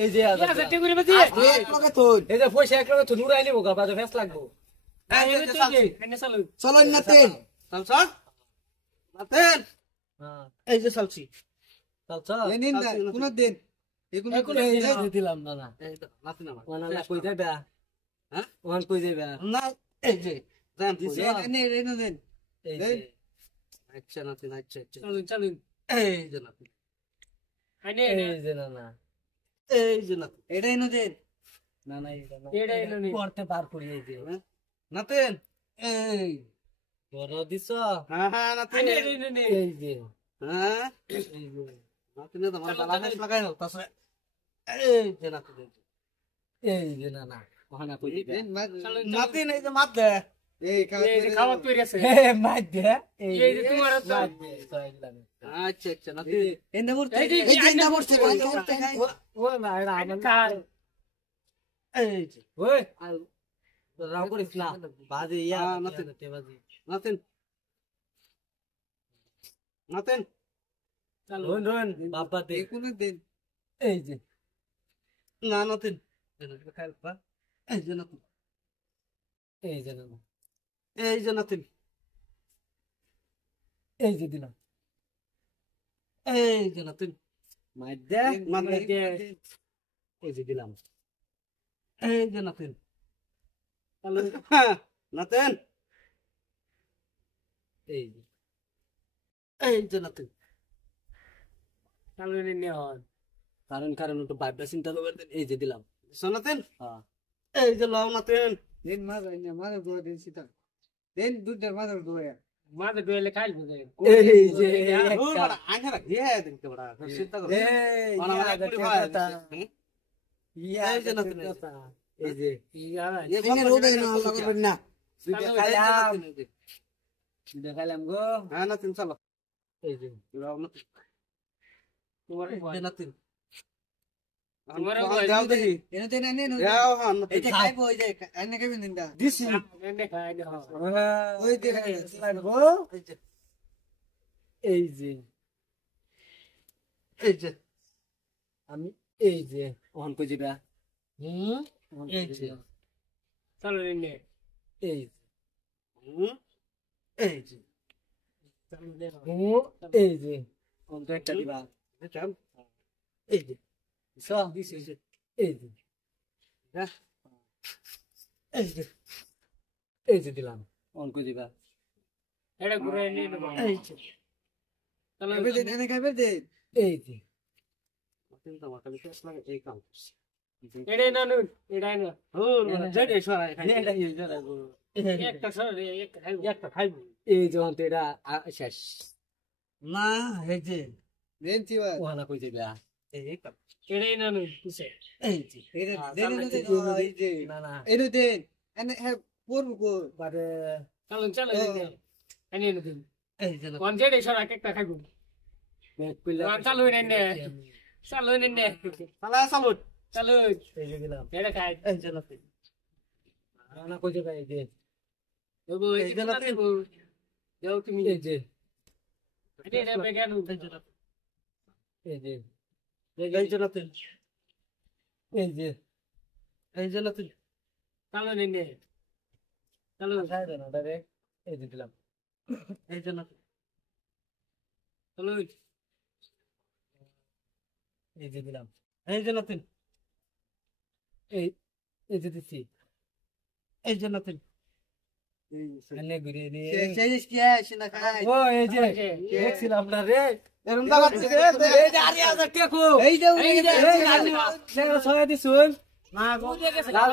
এই যে আছে টেগুরি বাজি এক লগে তুই এই যে পয়সা এক লগে তো নুরাই নিব গা বাজে ফেস লাগবো এই যে চালছি এনে চালু চলো নাতেন চালছা নাতেন হ্যাঁ এই যে চালছি চলছো নিন না কোন দিন এগুলো এই যে দিলাম না না এই তো নাতিন আমার ওনা না কই যাবে হ্যাঁ ওন কই যাবে না এই যে জান দিছো? নে রে নো দেন এই যে আচ্ছা নাতিন আচ্ছা আচ্ছা চালু চালু এই যে নাতিন আইনে এই যে না না এই যে নাতিন এটাই নো দেন না না এটা না এটা এনে নি করতে পার করি এই যে নাতিন এই বড় দিছ হ্যাঁ হ্যাঁ নাতিন আইনে এনে নি এই যে হ্যাঁ এই যে নাতিন তোমার বালাহাস লাগাই হোক তাছে এই যে নাতিন এই যে না না ওখানে কই যাবে নাতিন এই যে মাত দে এই এই যে খাওয়া তৈরি আছে হে মাই দে এই যে তোমার তো মাই দে সইলাম আচ্ছা আচ্ছা নাতিন এন্ডা পড়তে এই যে এই যে এন্ডা পড়তে ও না এটা আইনা কাল এই যে ওই রাও করিস না বাজে ইয়া হ্যাঁ, নাতিন। তে বাজে নাতিন নাতিন চালু রন রন বাবা দে কোন দিন এই যে না নাতিন খাইল পা এই যে নাতিন এই যে না না এই যে নাতিন এই যে দিলাম এই যে নাতিন মাই দে মাত দে এই যে দিলাম এই যে নাতিন চালু নাতিন এই যে এই যে নাতিন চালু এনে নি হন কারণ কারণ তো ভাবনা চিন্তা করতে এই যে দিলাম নাতিন হ্যাঁ এই যে লাও নাতিন দিন মাদা গো দিন সিতা দিন দুধ মাদা গো মাঝে ডুয়েলে খাইল বুঝে এই যে ও একটা বড় আইনা ঘিয়ে দিতে বড় চিন্তা কর এই মানে ইয়া কুড়ি দেখে ভাই কথা ইয়া এই যে দেখে নাতিন, কথা এই যে ইয়ারা ये এনে রোদে না আল্লাহ করবেন না দেখালাম দেখালাম গো হ্যাঁ নাতিন চলো এই যে লাও নাতিন তোমার এই যে নাতিন তোমার যাও দেখি এনে দেন এনে নো যাও হ্যাঁ এই নাতিন যে খাইবো এই যে এনে খাইবেন দিনটা দিছি এনে খাই নি হন ওই দেখেন গো এই যে এই যে এই যে আমি এই যে ওহন কই যাবা এই যে চালু এনে এই এই যে চালু দে এই যে ওহন তো একটা দিবা এটা এই যে সো এই যে হ্যাঁ এই যে এই যে দিলাম ওহন কই যাবা এটা ঘুরে এনে নেব এই যে চালু খাইবে দেন এনে খাইবে দেন এই যে নাতিন তো আমার কাছে শেষ লাগে এই কাম এড়ে না নুন এড়াই না ও জেডে সরাই খাই এটা ইয়ে জরা গো একটা সর এক খাইব একটা খাইব এই যে ওহন তো এটা শেষ না এই যে দেন তিবা ওহনা কই যাবা এই কাম এড়াই না নুন কিসে এই যে এনে দেন এনে দেন এই যে না না এনে দেন এনে হে পড়বো গো বারে চালু চালু এনে এনে এনে দিন এই যে কোন জেডে সর একটা খাইব ব্যাগ পিলা চালু এনে চালু এনে সালা সালুট চালু এই যে দিলাম এটা খাই এই যে নাতিন ওহনা কই যাবা এই যে ওগো এই যে না দেব যাও তুমি এই যে এটা বেগানু এই যে এই যে নাতিন এই যে এই যে নাতিন চালু এনে চালু সাইড না দারে এই যে দিলাম এই যে নাতিন চালু এই যে দিলাম এই যে নাতিন এই এই যে দিছি এই যে নাতিন এনে ঘুরে নি শেষ কি আছে না খাই ও এই যে দেখছিলাম না রে এরম দাগাচ্ছি রে এই যে আরে আজ টেকো এই যে এই যে ছয় দিছুন না গো লাল